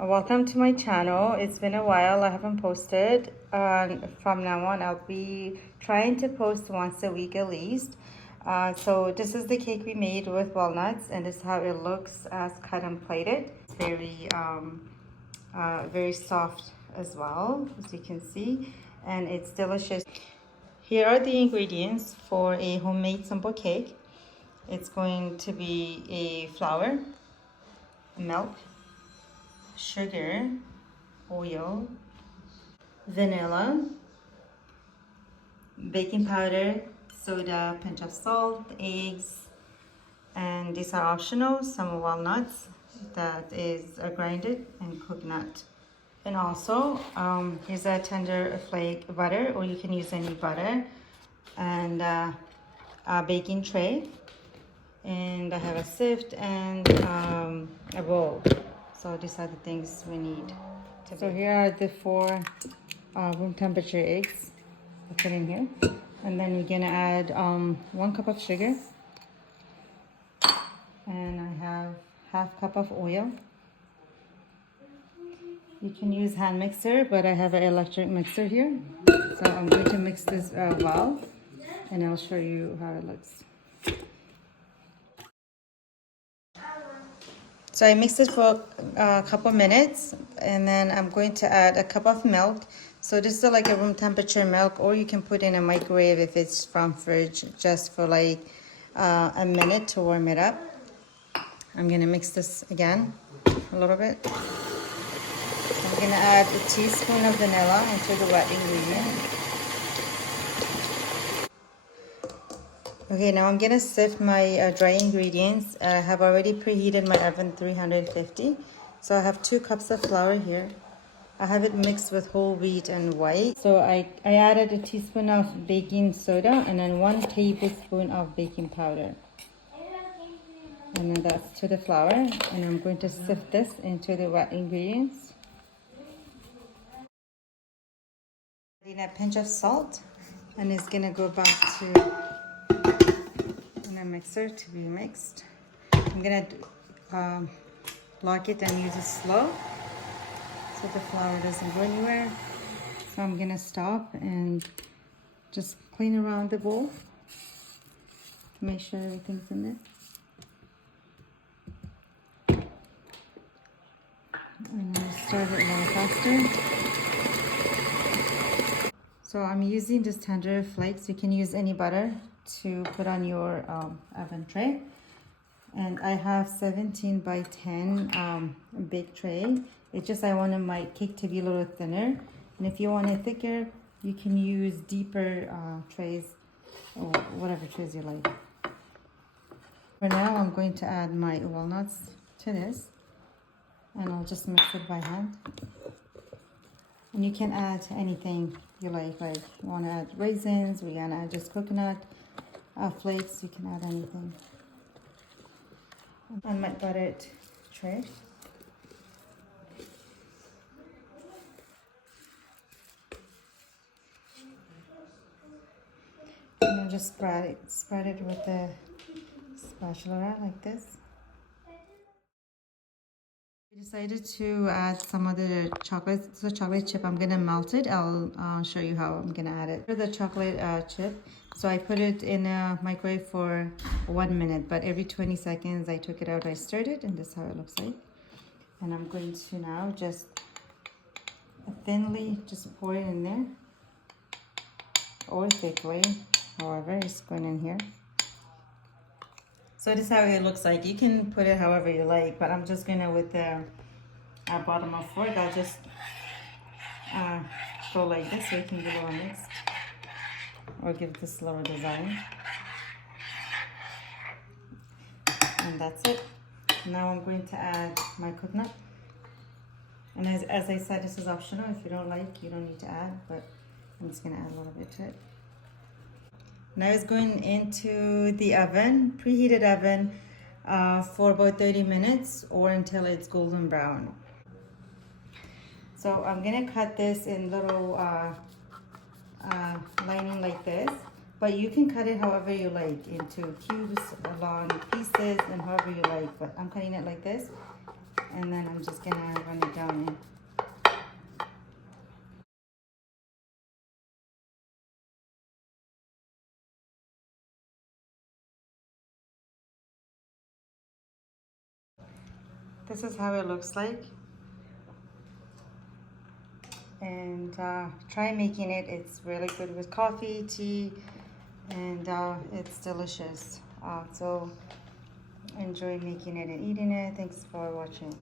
Welcome to my channel. It's been a while I haven't posted. From now on I'll be trying to post once a week at least. So this is the cake we made with walnuts, and this is how it looks as cut and plated. It's very soft as well, as you can see, and it's delicious. Here are the ingredients for a homemade simple cake. It's going to be a flour, milk, sugar, oil, vanilla, baking powder, soda, pinch of salt, eggs, and these are optional. Some walnuts that is grinded, and coconut. And also, here's a tender flake butter, or you can use any butter, and a baking tray. And I have a sift and a bowl. So these are the things we need. So here are the 4 room temperature eggs. I put in here. And then you're gonna add 1 cup of sugar. And I have half cup of oil. You can use hand mixer, but I have an electric mixer here. So I'm going to mix this well, and I'll show you how it looks. So I mixed it for a couple minutes, and then I'm going to add a cup of milk. So this is like a room temperature milk, or you can put in a microwave if it's from fridge, just for like a minute to warm it up. I'm gonna mix this again a little bit. I'm gonna add a teaspoon of vanilla into the wet ingredient. Okay, now I'm gonna sift my dry ingredients. I have already preheated my oven 350. So I have 2 cups of flour here. I have it mixed with whole wheat and white. So I added a teaspoon of baking soda and then 1 tablespoon of baking powder. And then that's to the flour. And I'm going to sift this into the wet ingredients. Adding a pinch of salt, and it's gonna go back to a mixer to be mixed. I'm gonna lock it and use it slow so the flour doesn't go anywhere. So I'm gonna stop and just clean around the bowl to make sure everything's in there. And I'll start it a little faster. So I'm using this tender flakes. You can use any butter to put on your oven tray. And I have 17 by 10 big tray. It's just I wanted my cake to be a little thinner. And if you want it thicker, you can use deeper trays, or whatever trays you like. For now, I'm going to add my walnuts to this. And I'll just mix it by hand. And you can add anything you like you want to add raisins, we can add just coconut flakes, you can add anything. On my buttered tray. And I'll just spread it with the spatula like this. I decided to add some of the chocolate. So chocolate chip, I'm gonna melt it. I'll show you how I'm gonna add it. For the chocolate chip, so I put it in a microwave for 1 minute, but every 20 seconds I took it out, I stirred it, and this is how it looks like. And I'm going to now just thinly just pour it in there, or thickly, however it's going in here. So this is how it looks like. You can put it however you like, but I'm just gonna, with the bottom of fork, I'll just go like this so it can be a little mixed, or give this lower design. And that's it. Now I'm going to add my coconut. And as I said, this is optional. If you don't like, you don't need to add, but I'm just gonna add a little bit to it. Now it's going into the oven, preheated oven, for about 30 minutes or until it's golden brown. So I'm gonna cut this in little lining like this, but you can cut it however you like, into cubes, long pieces, and however you like, but I'm cutting it like this. and then I'm just gonna run it down in. This is how it looks like, and try making it. It's really good with coffee, tea, and it's delicious. So enjoy making it and eating it. Thanks for watching.